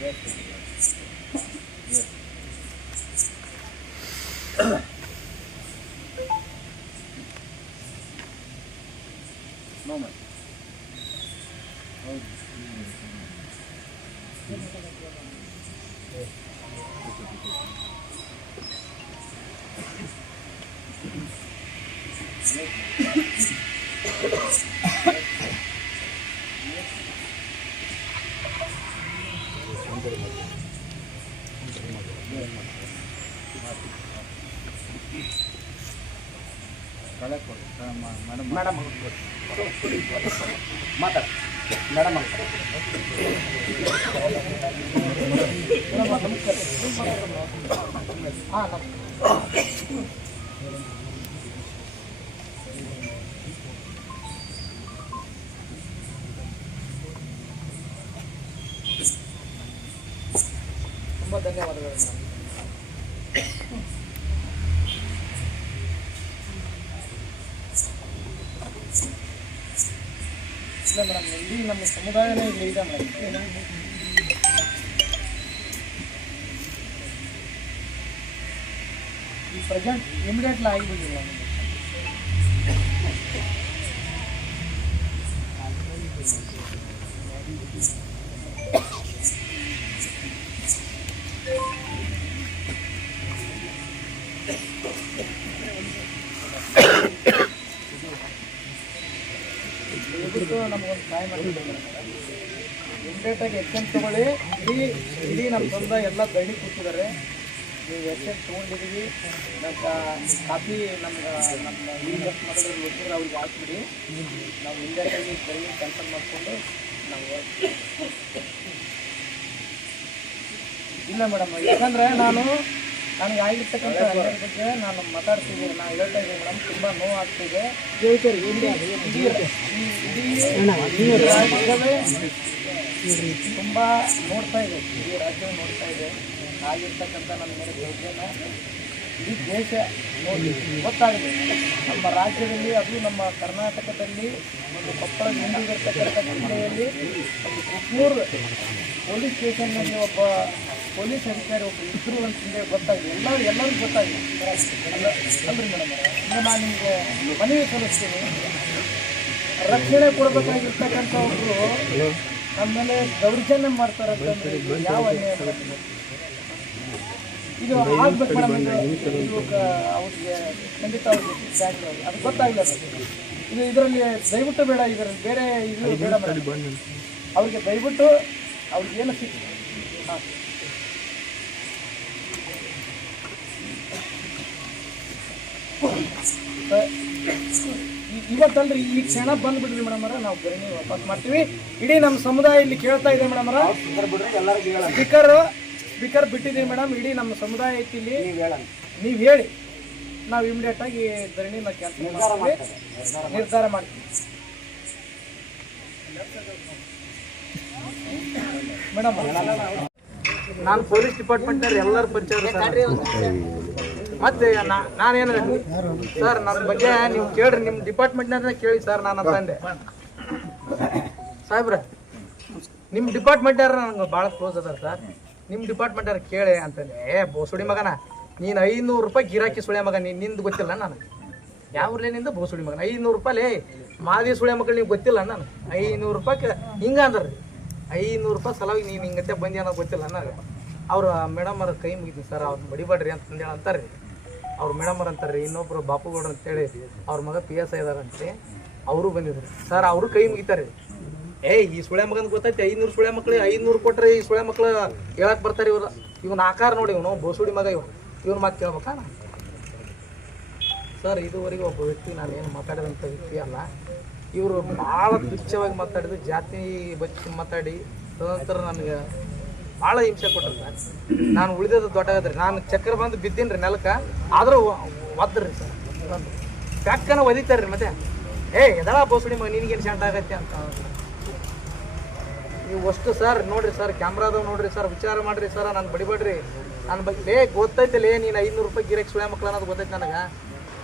ನೋ ಮೇಡಮ್ ಮೇಡಮ್ ಮಾತಾಡ ಮೇಡಮ್ ತುಂಬ ಧನ್ಯವಾದಗಳು ಪ್ರೆಸೆಂಟ್ ಇಮಿಡಿಯೇಟ್ಲಿ ಆಗಿಬಿಟ್ಟಿಲ್ಲ ನಮಗೆ ದಯವಿಟ್ಟು ನಮಗೊಂದು ಸಹಾಯ ಮಾಡಿದ್ದೀವಿ ಇಮಿಡಿಯೇಟಾಗಿ ಎಕ್ಸೆನ್ ತಗೊಳ್ಳಿ. ಇಡೀ ಇಡೀ ನಮ್ಮ ತಂದ ಎಲ್ಲ ಗೈಡಿ ಕೂತಿದ್ದಾರೆ. ನೀವು ಎಕ್ಸೆನ್ ತೊಗೊಂಡಿದ್ದೀವಿ ನಮ್ಮ ಕಾಪಿ ನಮ್ಗೆ ನಮ್ಮ ಈ ಬಸ್ ಮಾಡೋದ್ರಲ್ಲಿ ಗೊತ್ತಿದ್ರೆ ಅವ್ರಿಗೆ ಹಾಕ್ಬಿಡಿ. ನಾವು ಇಂಡಿಯಾದಲ್ಲಿ ಗೈಡಿ ಕ್ಯಾನ್ಸಲ್ ಮಾಡಿಕೊಂಡು ನಾವು ಇಲ್ಲ ಮೇಡಮ್ ಯಾಕಂದರೆ ನಾನು ನನಗೆ ಆಗಿರ್ತಕ್ಕಂಥ ಅನ್ಯಾಯದ ಬಗ್ಗೆ ನಾನು ಮಾತಾಡ್ತಿದ್ದೀನಿ ನಾನು ಹೇಳ್ತಾ ಇದ್ದೀನಿ ಮೇಡಮ್ ತುಂಬ ನೋವು ಆಗ್ತಿದೆ ಇಡೀ ಇಡೀ ತುಂಬ ನೋಡ್ತಾ ಇದೆ. ಇಡೀ ರಾಜ್ಯ ನೋಡ್ತಾ ಇದೆ. ಆಗಿರ್ತಕ್ಕಂಥ ನಮ್ಮ ಮೇಲೆ ದೌರ್ಜನ್ಯ. ಇಡೀ ದೇಶ ನೋಡಿ ಗೊತ್ತಾಗಿದೆ. ನಮ್ಮ ರಾಜ್ಯದಲ್ಲಿ ಅದು ನಮ್ಮ ಕರ್ನಾಟಕದಲ್ಲಿ ಒಂದು ಕೊಪ್ಪಳ ಮುಂದಿರ್ತಕ್ಕಂಥ ಜಿಲ್ಲೆಯಲ್ಲಿ ಒಂದು ಕುಟ್ನೂರು ಪೊಲೀಸ್ ಸ್ಟೇಷನ್ನಲ್ಲಿ ಒಬ್ಬ ಪೊಲೀಸ್ ಅಧಿಕಾರಿ ಒಬ್ಬರು ಇದ್ರು ಅಂತಂದೇಳಿ ಗೊತ್ತಾಗಿದೆ. ಎಲ್ಲರೂ ಎಲ್ಲರಿಗೂ ಗೊತ್ತಾಗಿದೆ. ಅಲ್ರಿ ಮೇಡಮ್ ನಾನು ನಿಮಗೆ ಮನವಿ ಸಲ್ಲಿಸ್ತೀನಿ. ರಕ್ಷಣೆ ಕೊಡಬೇಕಾಗಿರ್ತಕ್ಕಂಥ ಒಬ್ಬರು ನಮ್ಮ ಮೇಲೆ ದೌರ್ಜನ್ಯ ಮಾಡ್ತಾರೆ ಯಾವ ಅನ್ಯಾಯ ಇದು? ಆಗ್ಬೇಕು ಮೇಡಮ್ ಅವ್ರಿಗೆ ಖಂಡಿತ ಅವ್ರಿಗೆ ಅದು ಗೊತ್ತಾಗಿಲ್ಲ. ಇದು ಇದರಲ್ಲಿ ದಯವಿಟ್ಟು ಬೇಡ ಇದರಲ್ಲಿ ಬೇರೆ ಇದು ಬೇಡ ಮೇಡಮ್. ಅವ್ರಿಗೆ ದಯವಿಟ್ಟು ಅವ್ರಿಗೆ ಏನು ಶಿಕ್ಷೆ ಹಾಂ. ಇವತ್ತಲ್ರಿ ಈ ಕ್ಷಣ ಬಂದ್ಬಿಡ್ರಿ ಮೇಡಮ್ ನಾವು ಗರಣಿ ವಾಪಸ್ ಮಾಡ್ತೀವಿ. ಇಡೀ ನಮ್ಮ ಸಮುದಾಯ ಇಲ್ಲಿ ಕೇಳ್ತಾ ಇದೆ ಮೇಡಮ್ ಸ್ಪೀಕರ್ ಸ್ಪೀಕರ್ ಬಿಟ್ಟಿದ್ದೀವಿ ಮೇಡಮ್ ಇಡೀ ನಮ್ಮ ಸಮುದಾಯ ಐತಿ ಇಲ್ಲಿ. ನೀವು ಹೇಳಿ. ನಾವು ಇಮಿಡಿಯೇಟ್ ಆಗಿ ಧರಣಿ ಕ್ಯಾನ್ಸಲ್ ಮಾಡ್ತೀವಿ. ನಿರ್ಧಾರ ಮಾಡ್ತೀವಿ. ಮೇಡಮ್ ನಾನು ಪೊಲೀಸ್ ಡಿಪಾರ್ಟ್ಮೆಂಟ್ ಎಲ್ಲರೂ ಪರಿಚಯ ಮತ್ತೆ ನಾನೇನು ಸರ್, ನನ್ನ ಬಗ್ಗೆ ನೀವು ಕೇಳ್ರಿ, ನಿಮ್ಮ ಡಿಪಾರ್ಟ್ಮೆಂಟ್ನ ಕೇಳಿ ಸರ್ ನಾನು ಅಂತಂದೆ ಸಾಹೇಬ್ರ ನಿಮ್ಮ ಡಿಪಾರ್ಟ್ಮೆಂಟ್ ನನಗೆ ಭಾಳ ಕ್ಲೋಸ್ ಅದಾರ ಸರ್. ನಿಮ್ಮ ಡಿಪಾರ್ಟ್ಮೆಂಟ್ ಕೇಳಿ ಅಂತಂದೆ ಏ, ಬೋಸುಡಿ ಮಗನ, ನೀನು ಐನೂರು ರೂಪಾಯಿ ಗಿರಾಕಿ ಸುಳೆ ಮಗ ನೀನು ನಿಂದು ಗೊತ್ತಿಲ್ಲ ನನಗೆ. ಯಾವ ಊರ್ಲೇನಿಂದ ಬೋಸುಡಿ ಮಗನ. ಐನೂರು ರೂಪಾಯಿ ಮಾದಿ ಸುಳೆ ಮಕ್ಕಳು ನೀವು ಗೊತ್ತಿಲ್ಲ ನಾನು ಐನೂರು ರೂಪಾಯಿ ಹಿಂಗೆ ಅಂದ್ರಿ ಐನೂರು ರೂಪಾಯಿ ಸಲವಾಗಿ ನೀನು ಹಿಂಗತ್ತೆ ಬಂದಿ ಅನ್ನೋ ಗೊತ್ತಿಲ್ಲ ನನಗೆ. ಅವ್ರು ಮೇಡಮ್ ಅವ್ರ ಕೈ ಮುಗಿತೀನಿ ಸರ್, ಅವ್ರನ್ನ ಬಡಿಬೇಡ್ರಿ ಅಂತಂದೇಳಿ ಅಂತಾರೆ ಅವ್ರು ಮೇಡಮ್ ಅವ್ರು ಅಂತಾರೆ ಇನ್ನೊಬ್ರು ಬಾಪುಗೌಡ್ರು ಅಂತೇಳಿ ಅವ್ರ ಮಗ ಪಿ ಎಸ್ ಐ ಇದಾರಂತೆ ಅವರು ಬಂದಿದ್ರು. ಸರ್ ಅವರು ಕೈ ಮುಗಿತಾರೆ. ಏ, ಈ ಸುಳೆ ಮಗನ ಗೊತ್ತೈತೆ ಐನೂರು ಸುಳೆ ಮಕ್ಳಿಗೆ ಐನೂರು ಕೊಟ್ರೆ ಈ ಸುಳೆ ಮಕ್ಳು ಹೇಳಕ್ ಬರ್ತಾರೆ ಇವ್ರ. ಇವನ್ ಆಕಾರ ನೋಡಿ ಇವನು, ಬೋಸುಡಿ ಮಗ ಇವ ಇವ್ರ ಮಾತು ಕೇಳ್ಬೇಕಾ? ಸರ್ ಇದುವರೆಗೆ ಒಬ್ಬ ವ್ಯಕ್ತಿ ನಾನು ಏನು ಮಾತಾಡಿದಂಥ ವ್ಯಕ್ತಿ ಅಲ್ಲ. ಇವರು ಭಾಳ ತುಚ್ಛವಾಗಿ ಮಾತಾಡಿದ್ರು, ಜಾತಿ ಬಚ್ಚಿ ಮಾತಾಡಿ, ತದನಂತರ ನನಗೆ ಭಾಳ ಹಿಂಸೆ ಕೊಟ್ಟರು ನಾನು ಉಳಿದದ್ದು ದೊಡ್ಡಗದ್ರಿ ನಾನು ಚಕ್ರ ಬಂದು ಬಿದ್ದೀನಿ ರೀ ನೆಲಕ್ಕೆ. ಆದರೂ ಒದ್ರಿ ಸರ್ ಕಕ್ಕನ ಒದಿತಾರೆ ರೀ ಮತ್ತೆ. ಏ, ಎದಳ ಬೋಸಡಿ ಮಗ, ನಿನಗೇನು ಶಾಂಟ್ ಆಗತ್ತೆ ಅಂತ. ನೀವು ಅಷ್ಟು ಸರ್ ನೋಡಿರಿ ಸರ್ ಕ್ಯಾಮ್ರಾದವ್ ನೋಡಿರಿ ಸರ್ ವಿಚಾರ ಮಾಡ್ರಿ ಸರ್ ನಾನು ಬಡಿಬೇಡ್ರಿ. ನನ್ನ ಬಗ್ಗೆ ಲೇ ಏ ನೀನು ಐನೂರು ರೂಪಾಯಿ ಗಿರಾಕಿ ಸುಳ್ಯ ಮಕ್ಳು ಅನ್ನೋದು ಗೊತ್ತೈತೆ ನನಗೆ.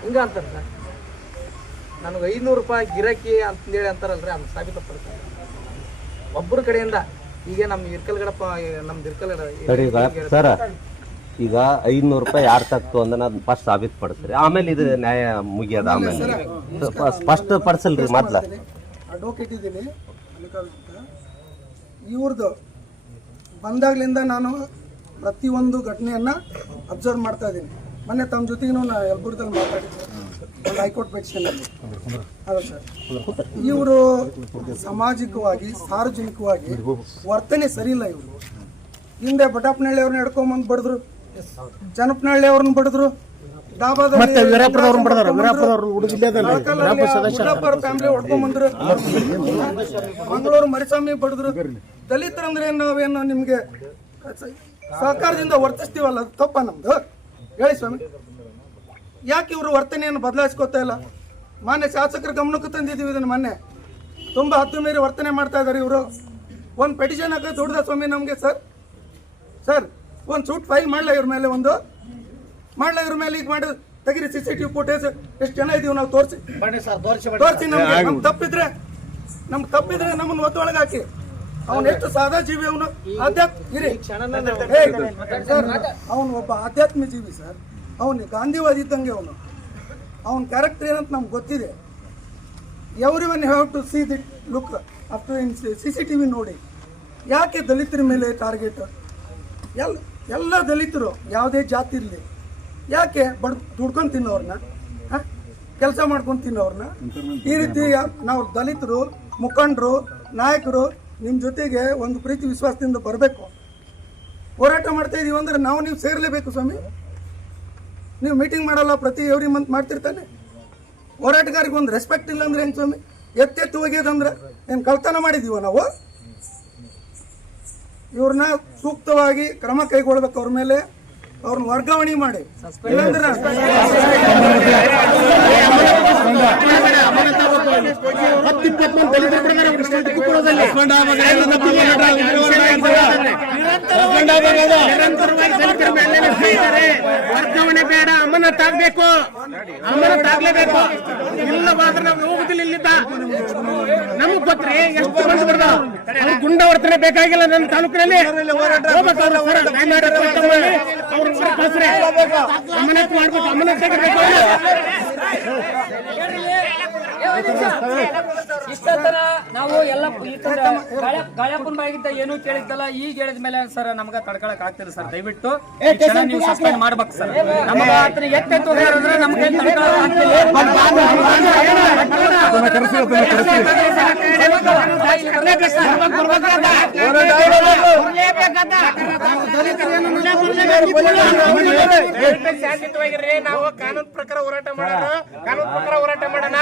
ಹಿಂಗೆ ಅಂತಾರೆ ಸರ್ ನನಗೆ ಐನೂರು ರೂಪಾಯಿ ಗಿರಾಕಿ ಅಂತಂದೇಳಿ ಅಂತಾರಲ್ರಿ ಅದು ಸಾಬೀತಪ್ಪ ಒಬ್ಬರ ಕಡೆಯಿಂದ ಈಗ ನಮ್ಮ ಇರ್ಕಲ್ಗಡಪ್ಪ ನಮ್ಮ ಸರಿ ಈಗ ಇರ್ಕಲ್ಗಡ ಸರ್ ಈಗ ಐದ್ನೂರು ರೂಪಾಯಿ ಯಾರು ತಗ್ತು ಅಂದ್ರೆ ಅದನ್ನ ಫಸ್ಟ್ ಸಾಬೀತು ಪಡಿಸ್ರಿ. ಆಮೇಲೆ ಇದು ನ್ಯಾಯ ಮುಗಿಯದ ಆಮೇಲೆ. ಫಸ್ಟ್ ಪಡಿಸಲ್ರಿ ಮೊದ್ಲ. ಅಡ್ವೊಕೇಟ್ ಇದ್ದೀನಿ ಮಲ್ಲಿಕಾರ್ಜುನ್ ಅಂತ ಇವ್ರದ್ದು ಬಂದಾಗ್ಲಿಂದ ನಾನು ಪ್ರತಿಯೊಂದು ಘಟನೆಯನ್ನ ಅಬ್ಸರ್ವ್ ಮಾಡ್ತಾ ಇದ್ದೀನಿ. ಮೊನ್ನೆ ತಮ್ಮ ಜೊತೆಗೂ ನಾನು ಯಲಬುರ್ಗದಲ್ಲಿ ಮಾತಾಡಿದ್ದೆ. ಒಂದು ಹೈಕೋರ್ಟ್ ಪೆಟಿಷನಲ್ಲಿ ಹೌದು ಸರ್. ಇವರು ಸಾಮಾಜಿಕವಾಗಿ ಸಾರ್ವಜನಿಕವಾಗಿ ವರ್ತನೆ ಸರಿ ಇಲ್ಲ ಇವರು. ಹಿಂದೆ ಬಟಾಪ್ನಹಳ್ಳಿ ಅವ್ರನ್ನ ಹಿಡ್ಕೊಂಬಂದು ಬಡಿದ್ರು. ಜನಪನಹಳ್ಳಿ ಅವ್ರನ್ನ ಬಡಿದ್ರು. ಮತ್ತೆ ವೀರಾಪುರದವ್ರು ಬಡದಾರ? ವೀರಾಪುರದವ್ರು ಉಡುಗ ಜಿಲ್ಲೆದಲ್ಲಿ ಲೋಕಲಲ್ಲಿ ಆ ಫ್ಯಾಮಿಲಿ ಹೊಡ್ಕೊಂಬಂದ್ರು. ಮಂಗಳೂರು ಮರಿಸ್ವಾಮಿ ಬಡದ್ರು. ದಲಿತರಂದ್ರೆ ನಾವೇನು ನಿಮ್ಗೆ ಸಹಕಾರದಿಂದ ವರ್ತಿಸ್ತೀವಲ್ಲ? ತಪ್ಪ ನಮ್ದು? ಹೇಳಿ ಸ್ವಾಮಿ. ಯಾಕೆ ಇವರು ವರ್ತನೆಯನ್ನು ಬದಲಾಯಿಸ್ಕೊತಾ ಇಲ್ಲ? ಮಾನ್ಯ ಶಾಸಕರ ಗಮನಕ್ಕೂ ತಂದಿದ್ದೀವಿ ಇದನ್ನು ಮೊನ್ನೆ. ತುಂಬ ಹತ್ತು ಮೀರಿ ವರ್ತನೆ ಮಾಡ್ತಾ ಇದ್ದಾರೆ ಇವರು. ಒಂದು ಪೆಟಿಷನ್ ಹಾಕಿ ದುಡ್ದ ಸ್ವಾಮಿ ನಮಗೆ ಸರ್ ಸರ್ ಒಂದು ಸೂಟ್ ಫೈಲ್ ಮಾಡಲ ಇವ್ರ ಮೇಲೆ ಒಂದು? ಮಾಡಲ ಇವ್ರ ಮೇಲೆ? ಈಗ ಮಾಡಿ ತೆಗಿರಿ C C T V footage ಎಷ್ಟು ಜನ ಇದೀವಿ ನಾವು ತೋರಿಸಿ. ತೋರಿಸಿ ನಮ್ಗೆ. ನಮ್ಗೆ ತಪ್ಪಿದ್ರೆ ನಮ್ಗೆ ತಪ್ಪಿದ್ರೆ ನಮ್ಮನ್ನು ಒತ್ತೊಳಗೆ ಹಾಕಿ. ಅವನು ಎಷ್ಟು ಸಾದಾ ಜೀವಿ ಅವನು ಆಧ್ಯಾತ್ಮ ಇರಿ. ಸರ್ ಅವನು ಒಬ್ಬ ಆಧ್ಯಾತ್ಮ ಜೀವಿ ಸರ್ ಅವನು ಗಾಂಧಿವಾದಿ ಇದ್ದಂಗೆ ಅವನು. ಅವನ ಕ್ಯಾರೆಕ್ಟರ್ ಏನಂತ ನಮ್ಗೆ ಗೊತ್ತಿದೆ. Every one have to see that look after in C C T V ನೋಡಿ. ಯಾಕೆ ದಲಿತರ ಮೇಲೆ ಟಾರ್ಗೆಟ್ ಎಲ್ಲ ಎಲ್ಲ ದಲಿತರು ಯಾವುದೇ ಜಾತಿ ಇರಲಿ. ಯಾಕೆ ಬಡ್, ದುಡ್ಕೊಂಡು ತಿನ್ನೋರ್ನ? ಕೆಲಸ ಮಾಡ್ಕೊಂಡು ತಿನ್ನೋರ್ನ? ಈ ರೀತಿ ನಾವು ದಲಿತರು, ಮುಖಂಡರು, ನಾಯಕರು ನಿಮ್ಮ ಜೊತೆಗೆ ಒಂದು ಪ್ರೀತಿ ವಿಶ್ವಾಸದಿಂದ ಬರಬೇಕು. ಹೋರಾಟ ಮಾಡ್ತಾ ಇದೀವಿ ಅಂದರೆ ನಾವು ನೀವು ಸೇರಲೇಬೇಕು ಸ್ವಾಮಿ. ನೀವು ಮೀಟಿಂಗ್ ಮಾಡಲ್ಲ, ಪ್ರತಿ ಎವ್ರಿ ಮಂತ್ ಮಾಡ್ತಿರ್ತಾನೆ. ಹೋರಾಟಗಾರಿಗೆ ಒಂದು ರೆಸ್ಪೆಕ್ಟ್ ಇಲ್ಲ ಅಂದ್ರೆ ಏನು ಸ್ವಾಮಿ? ಎತ್ತೆತ್ತು ಒಗೆಯೋದಂದ್ರೆ ಏನು ಕಳ್ತನ ಮಾಡಿದೀವ ನಾವು? ಇವ್ರನ್ನ ಸೂಕ್ತವಾಗಿ ಕ್ರಮ ಕೈಗೊಳ್ಬೇಕು ಅವ್ರ ಮೇಲೆ. ಅವ್ರನ್ನ ವರ್ಗಾವಣೆ ಮಾಡಿ. ವರ್ಗಾವಣೆ ಬೇಡ ಅಮನತ್ ಆಗ್ಬೇಕು ಅಮನತ್ ಆಗ್ಲೇಬೇಕು ಇಲ್ಲವಾದ್ರೆ ನಾವು ಹೋಗುದಿಲ್ಲ ಇಲ್ಲಿದ್ದ ನಮಗ್ ಗೊತ್ತ್ರಿ ಎಷ್ಟು ಮಂದಿ ಬರ್ದ. ಗುಂಡ ವರ್ತನೆ ಬೇಕಾಗಿಲ್ಲ ನನ್ನ ತಾಲೂಕಿನಲ್ಲಿ. ಹೋಗ್ಬೇಕು. ಅಮನತ್ ಮಾಡ್ಬೇಕು ಅಮನತ್ ಅವ್ರು. ನಾವು ಎಲ್ಲ ಗಾಳ್ಯಪ್ಪನ ಬಾಗಿದ್ದ ಏನು ಕೇಳಿದ್ದಲ್ಲ ಈಗ ಹೇಳಿದ ಮೇಲೆ ಸರ್ ನಮ್ಗ ತಡ್ಕೊಳಕ್ ಆಗ್ತಿಲ್ಲ ಸರ್ ದಯವಿಟ್ಟು ನೀವು ಸಸ್ಪೆಂಡ್ ಮಾಡ್ಬೇಕು ಸರ್ ನಮಗ ಆತನ ಎತ್ತೆತ್ತು ನಮ್ಗೆ ತಡ್ಕೊಳಕ್ ನಾವು ಕಾನೂನು ಪ್ರಕಾರ ಹೋರಾಟ ಮಾಡೋಣ ಕಾನೂನು ಪ್ರಕಾರ ಹೋರಾಟ ಮಾಡೋಣ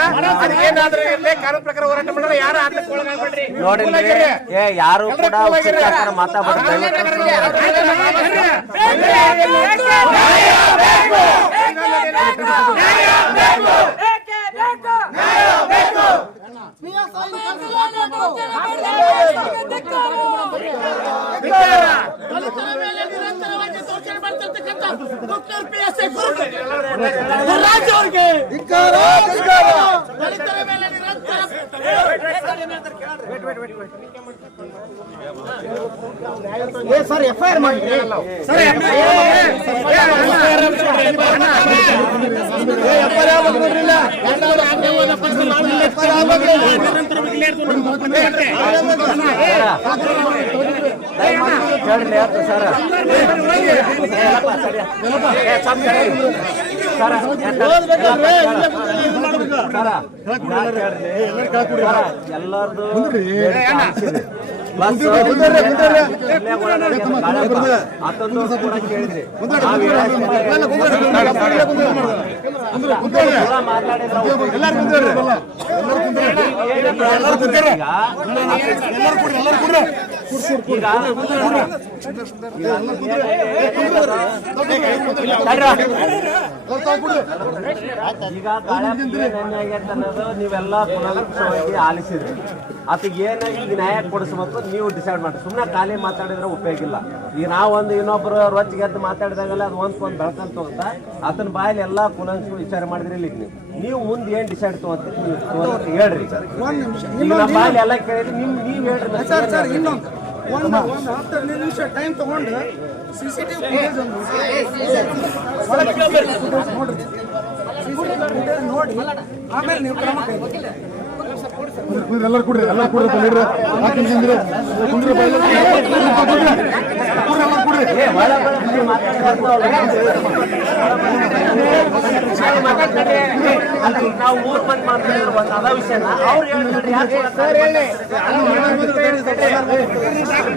ಅದು ಏನಾದ್ರೂ ಇರ್ಲಿ ಕಾನೂನು ಪ್ರಕಾರ ಹೋರಾಟ ಆತಕ್ಕೆ ಒಳಗಾಗ್ಬೇಡ್ರಿ ನೋಡಿಲ್ರಿ ಏ ಯಾರು ಕೂಡ ಉಚಿತ ಮಾತಾಡ್ಬಾರ್ದು ದಯವಿಟ್ಟು ಸರ್ ಎಫ್ ಐ ಆರ್ ಮಾಡಿ ಸರ್ ಹೇಳ್ರಿ ಆಯ್ತು ಸರ್ ಏ, ಸ್ವಲ್ಪ ತಡೀರಿ. ಸರ, ಎಲ್ಲರದು ಅದೊಂದು ಕೂಡ ಕೇಳಿದ್ರಿ ನಾವ್ ಈಗ ಅನ್ನೋದು ನೀವೆಲ್ಲ ಕುಲಂಕುಷವಾಗಿ ಆಲಿಸಿದ್ರಿ. ಅದಕ್ಕೆ ಏನಾಗಿ ಈಗ ನ್ಯಾಯ ಕೊಡಿಸ್ಬೇಕು ನೀವು ಡಿಸೈಡ್ ಮಾಡಿ ಸುಮ್ಮನೆ ಖಾಲಿ ಮಾತಾಡಿದ್ರೆ ಉಪಯೋಗ ಇಲ್ಲ. ಈಗ ನಾವೊಂದು ಇನ್ನೊಬ್ರು ರೊಚ್ಚಿಗೆ ಎದ್ದು ಮಾತಾಡಿದಾಗಲ್ಲ ಅದು ಒಂದ್ ಒಂದು ಬೆಳ್ಕೊಂತ ಹೋಗ್ತಾ ಆತನ ಬಾಯಲ್ಲಿ ಎಲ್ಲ ಕುಲಂಕುಷ ವಿಚಾರ ಮಾಡಿದ್ರಿ ಇಲ್ಲಿ ನೀವು ನೀವು ಮುಂದೆ ಏನು ಡಿಸೈಡ್ ತಗೊಂತ ನೀವು ತಗೊಂತ ಹೇಳ್ರಿ. ನಮ್ಮ ಬಾಯಲ್ಲಿ ಎಲ್ಲ ಕೇಳಿದ್ರೆ ನಿಮ್ ನೀವು ಹೇಳ್ರಿ ಮತ್ತೆ. ಸರ್ ಸರ್ ಇನ್ನೊಂದು. ಒಂದು ಒಂದು ಹತ್ತು ಹದಿನೈದು ನಿಮಿಷ ಟೈಮ್ ತಗೊಂಡು C C T V footage ಒಂದು ನೋಡ್ರಿ C C T V footage ನೋಡಿ ಆಮೇಲೆ ನೀವು ಕ್ರಮ ಕೈಗೊಳ್ಳಿ ಎಲ್ಲರೂ ಕೂಡ್ರಿ ಎಲ್ಲ ಕೂಡ್ರಿ ಬಲ್ಲಿಡ್ರಿ ಹಾಕಿ ಕುಂದ್ರಿ ಕುಂದ್ರಿ ನಾವು ಮೂರ್ ಮಂದಿ ಮಾತಾಡಿದ್ರು ಒಂದು ಅದ ವಿಷಯನ ಅವ್ರು ಹೇಳ್ತಾರೆ? ಯಾಕೆ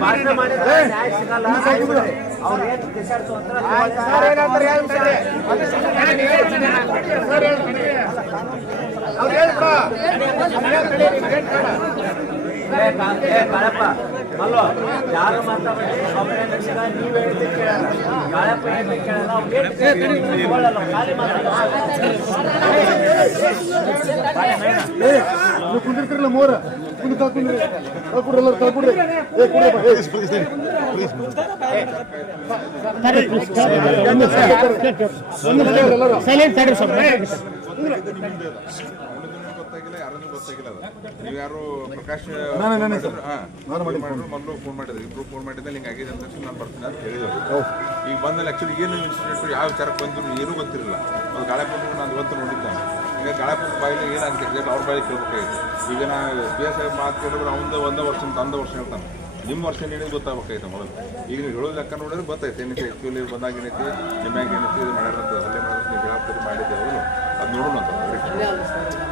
ಭಾಷಣ ಮಾಡಿದ್ರೆ ನ್ಯಾಯ ಸಿಗಲ್ಲ ಅವ್ರು ಸರ್? ಡಿಸೈಡ್ ಕಾಳಪ್ಪ ಅಲ್ಲೋ ಯಾರು ಮಾತಾಡಿ ನೀವು ಹೇಳಿದ್ರೆ ಕೇಳಲ್ಲ ಕಾಳಪ್ಪ ಖಾಲಿ ಕುಂದಿರ್ತಿರಲ್ಲ ಮೂರ ಕುಂದು ತಾಳ್ಕೊಂಡ್ರಿ ತಾಳ್ಕೊಡ್ರಿ ಎಲ್ಲರೂ ತಾಳ್ಕೊಡ್ರಿ ಏ ಕುಡ್ರಪ್ಪ ಸೈಲೆಂಟ್ ಗೊತ್ತಾಗಿಲ್ಲ ಅದು ನೀವು ಯಾರು ಪ್ರಕಾಶ್ ನಾನೇ, ನಾನೇ ಸರ್. ನಾನು ಮಾಡಿದ್ದು ಮಾಡಿದ್ರು ಮೊದಲು ಫೋನ್ ಮಾಡಿದ್ರು. ಇಬ್ರು ಫೋನ್ ಮಾಡಿದ್ರೆ ಹಿಂಗೆ ಆಗಿದೆ ಅಂತ ತಕ್ಷಣ ನಾನು ಬರ್ತೀನಿ ಅಂತ ಹೇಳಿದ್ರು. ಈಗ ಬಂದಲ್ಲಿ ಆ್ಯಕ್ಚುಲಿ ಏನು ಇನ್ಸಿಡೆಂಟ್ ಯಾವ ವಿಚಾರಕ್ಕೆ ಬಂದ್ರು ಏನೂ ಗೊತ್ತಿರಲಿಲ್ಲ. ಅದು ಗಾಳೆಪಟ್ಟು ನಾನು ಇವತ್ತು ನೋಡಿದ್ದೆ ಈಗ ಗಾಳೆಪಟ್ಟು ಬಾಯಿಲಿ ಏನಾಗುತ್ತೆ ಎಕ್ಸಾಕ್ಟ್ ಅವ್ರ ಬಾಯಿ ಕೇಳ್ಬೇಕಾಗಿತ್ತು. ಈಗ ನಾ ಬಿ ಎಸ್ ಐ ಮಾತು ಕೇಳಿದ್ರೆ ಅವ್ನದು ಒಂದೇ ವರ್ಷ ತಂದ ವರ್ಷ ಹೇಳ್ತಾನೆ. ನಿಮ್ಮ ವರ್ಷ ಹೇಳಿದ್ರೆ ಗೊತ್ತಾಗಬೇಕಾಯ್ತು ಮೊದಲು. ಈಗ ನೀವು ಹೇಳೋದು ಲೆಕ್ಕ ನೋಡಿದ್ರೆ ಗೊತ್ತಾಯ್ತು. ಏನೈತೆ ಆ್ಯಕ್ಚುಲಿ ಬಂದಾಗ ಏನೈತಿ ನಿಮ್ಯಾಗ ಏನೈತಿ ಇದು ಮಾಡ್ಯಾರ ಅಂತ ಹಲ್ಲೆ ನೀವು ಜವಾಬ್ದಾರಿ ಮಾಡಿದ್ದೆ ಅವರು. ಅದು ನೋಡೋಣ ಅಂತ.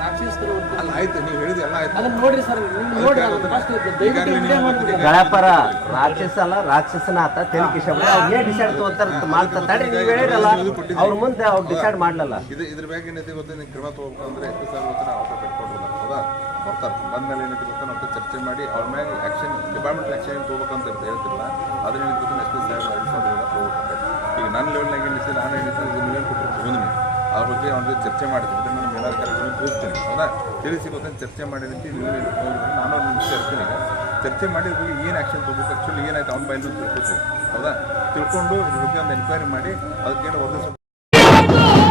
ಅಲ್ಲ ಆಯ್ತು ನೀವು ಹೇಳಿದ ಎಲ್ಲ ಆಯ್ತು. ನೋಡ್ರಿ ಸರ್ ಈಗಾಗಲೇ ಗಳಪರ ರಾಕ್ಷಸ ಅಲ್ಲ ರಾಕ್ಷಸನ ಆತ ತೆಲುಗಿಶ ಏನ್ ಡಿಸೈಡ್ ತಗೋತಾರ ಮಾಡ್ತಾ ತಡಿ ನೀವು ಹೇಳಿರಲ್ಲ ಅವ್ರ ಮುಂದೆ ಅವ್ರು ಡಿಸೈಡ್ ಮಾಡ್ಲಲ್ಲ. ಇದು ಇದ್ರ ಬಗ್ಗೆ ಏನೈತಿ ಗೊತ್ತಾ? ನೀವು ಕ್ರಮ ತಗೋಬೇಕಂದ್ರೆ ಎಷ್ಟು ಸಾವಿರ ಗೊತ್ತಾ ನಾವು ಅವಕಾಶ ಕಟ್ಕೊಡ್ರಲ್ಲ ಹೌದಾ? ಬರ್ತಾರೆ. ಬಂದ್ಮೇಲೆ ಏನೈತಿ ಗೊತ್ತಾ? ನಾವು ಚರ್ಚೆ ಮಾಡಿ ಅವ್ರ ಮೇಲೆ ಆಕ್ಷನ್ ಡಿಪಾರ್ಟ್ಮೆಂಟ್ ಆಕ್ಷನ್ ತಗೋಬೇಕಂತ ಇರ್ತ- ಹೇಳ್ತಿರಲ್ಲ ಅದ್ರ ಏನೈತಿ ಗೊತ್ತಾ? ಎಸ್ ಪಿ ಸಾಹೇಬ್ ಅಧಿಕಾರಿಗಳ ತಗೋಬೇಕಾಗ್ತದೆ ಈಗ ನನ್ನ ಲೆವೆಲ್ನಾಗ ಏನಿಸಿ ನಾನು ಏನಿಸಿ ಇದು ಮಿಲಿಯನ್ ಕೊಟ್ಟರು ತಗೊಂಡಿನಿ ಅದ್ರ ಬಗ್ಗೆ ಅವ್ರ ಜೊತೆ ಚರ್ಚೆ ಮಾಡಿದ್ದೀನಿ ಇದನ್ನು ನಾನು ಮೇಲಾದ ಕಾರ್ಯಕ್ರಮ ತಿಳಿಸ್ತೀನಿ. ಹೌದಾ? ತಿಳಿಸಿ ಗೊತ್ತಾ ಚರ್ಚೆ ಮಾಡಿ ರೀತಿ ನೀವು ನಾನು ಒಂದು ನಿಮಿಷ ಇರ್ತೀನಿ ಚರ್ಚೆ ಮಾಡಿ ಹೋಗಿ ಏನು ಆ್ಯಕ್ಷನ್ ತೊಗೋಬೇಕು ಆ್ಯಕ್ಚುಲಿ ಏನಾಯ್ತು? ಅವ್ನ ಬಾಯಲ್ಲಿ ತಿಳ್ಕೊತೀವಿ ಹೌದಾ? ತಿಳ್ಕೊಂಡು ಇದ್ರ ಬಗ್ಗೆ ಒಂದು ಎನ್ಕ್ವೈರಿ ಮಾಡಿ ಅದಕ್ಕೇನು ಒಂದು ಸ್ವಲ್ಪ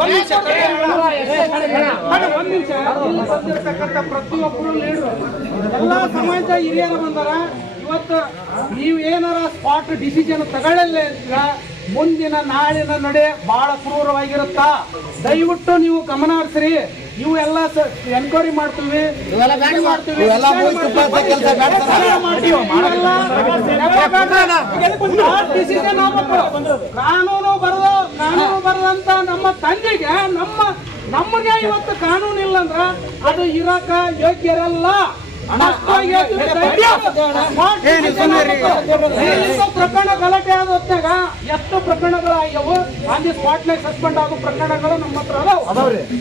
ಒಂದ್ ನಿಮಿಷ ಇಲ್ಲಿ ಬಂದಿರತಕ್ಕಂಥ ಪ್ರತಿಯೊಬ್ಬರು ಲೀಡರ್ ಎಲ್ಲ ಸಮಾಜ ಹಿರಿಯರು ಬಂದಾರ. ಇವತ್ತು ನೀವು ಏನಾರ ಸ್ಪಾಟ್ ಡಿಸಿಷನ್ ತಗೊಳ್ಳಲ್ಲ ಮುಂದಿನ ನಾಳಿನ ನಡೆ ಬಹಳ ಕ್ರೂರವಾಗಿರುತ್ತಾ? ದಯವಿಟ್ಟು ನೀವು ಗಮನ ಹರಿಸ್ರಿ. ಇವು ಎಲ್ಲ ಎನ್ಕ್ವೈರಿ ಮಾಡ್ತೀವಿ ಮಾಡ್ತೀವಿ, ಕಾನೂನು ಬರೋದು ಕಾನೂನು ಬರದಂತ ನಮ್ಮ ತಂದೆಗೆ ನಮ್ಮ ನಮಗೆ ಇವತ್ತು ಕಾನೂನು ಇಲ್ಲ ಅಂದ್ರ ಅದು ಇರಾಕ ಯೋಗ್ಯರಲ್ಲ. ಪ್ರಕರಣ ಗಲಾಟೆ ಆದ ಹೊತ್ತಾಗ ಎಷ್ಟು ಪ್ರಕರಣಗಳು ಆಗ್ಯಾವು. ಸ್ಪಾಟ್ ಸ್ಪಾಟ್ನಾಗ ಸಸ್ಪೆಂಡ್ ಆಗೋ ಪ್ರಕರಣಗಳು ನಮ್ಮ ಹತ್ರ ಅದಾವ.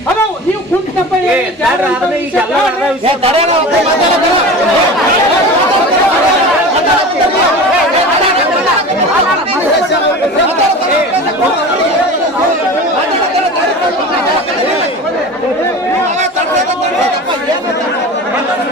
ಅದಾವ ನೀವು ಕುಂಟಪ್ಪ ಹೇಳಿ